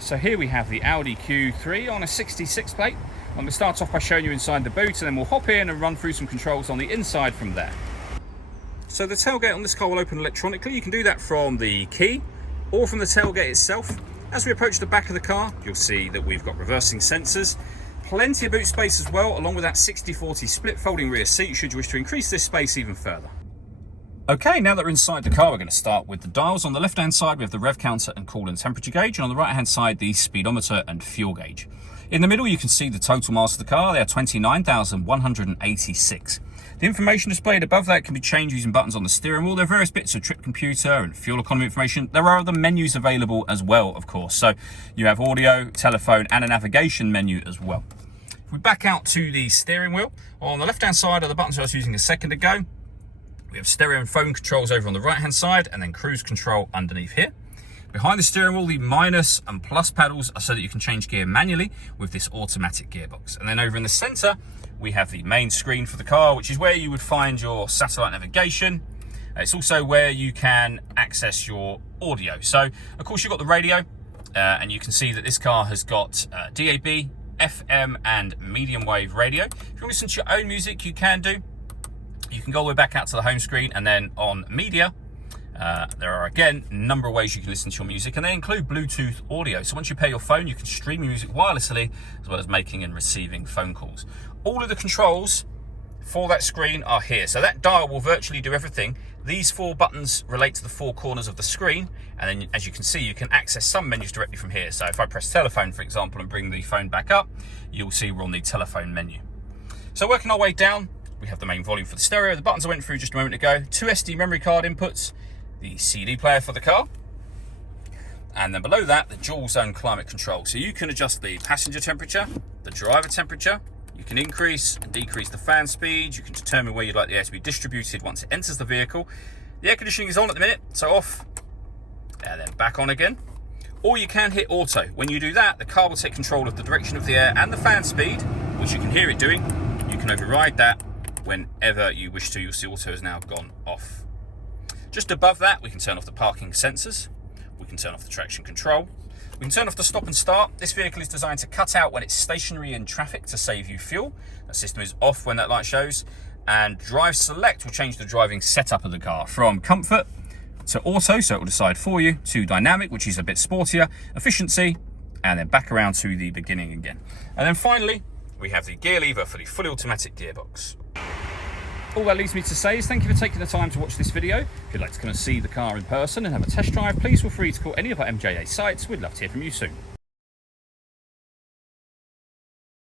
So here we have the Audi Q3 on a 66 plate. I'm going to start off by showing you inside the boot, and then we'll hop in and run through some controls on the inside from there. So the tailgate on this car will open electronically. You can do that from the key or from the tailgate itself. As we approach the back of the car, you'll see that we've got reversing sensors, plenty of boot space as well, along with that 60/40 split folding rear seat should you wish to increase this space even further. Okay, now that we're inside the car, we're going to start with the dials. On the left-hand side, we have the rev counter and coolant temperature gauge, and on the right-hand side, the speedometer and fuel gauge. In the middle, you can see the total miles of the car. They are 29,186. The information displayed above that can be changed using buttons on the steering wheel. There are various bits of trip computer and fuel economy information. There are other menus available as well, of course. So you have audio, telephone, and a navigation menu as well. If we back out to the steering wheel, on the left-hand side are the buttons I was using a second ago. We have stereo and phone controls over on the right-hand side, and then cruise control underneath here. Behind the steering wheel, the minus and plus pedals are so that you can change gear manually with this automatic gearbox. And then over in the center, we have the main screen for the car, which is where you would find your satellite navigation. It's also where you can access your audio. So, of course, you've got the radio, and you can see that this car has got DAB, FM, and medium wave radio. If you want to listen to your own music, you can do. You can go all the way back out to the home screen, and then on media, there are again a number of ways you can listen to your music, and they include Bluetooth audio. So once you pair your phone, you can stream your music wirelessly, as well as making and receiving phone calls. All of the controls for that screen are here. So that dial will virtually do everything. These four buttons relate to the four corners of the screen, and then as you can see, you can access some menus directly from here. So if I press telephone, for example, and bring the phone back up, you'll see we're on the telephone menu. So working our way down, we have the main volume for the stereo, the buttons I went through just a moment ago, 2 SD memory card inputs, the CD player for the car, and then below that, the dual zone climate control. So you can adjust the passenger temperature, the driver temperature, you can increase and decrease the fan speed, you can determine where you'd like the air to be distributed once it enters the vehicle. The air conditioning is on at the minute, so off, and then back on again. Or you can hit auto. When you do that, the car will take control of the direction of the air and the fan speed, which you can hear it doing. You can override that whenever you wish to. You'll see auto has now gone off. Just above that, we can turn off the parking sensors. We can turn off the traction control. We can turn off the stop and start. This vehicle is designed to cut out when it's stationary in traffic to save you fuel. That system is off when that light shows. And drive select will change the driving setup of the car from comfort to auto, so it will decide for you, to dynamic, which is a bit sportier, efficiency, and then back around to the beginning again. And then finally, we have the gear lever for the fully automatic gearbox. All that leaves me to say is thank you for taking the time to watch this video. If you'd like to come and see the car in person and have a test drive, please feel free to call any of our MJA sites. We'd love to hear from you soon.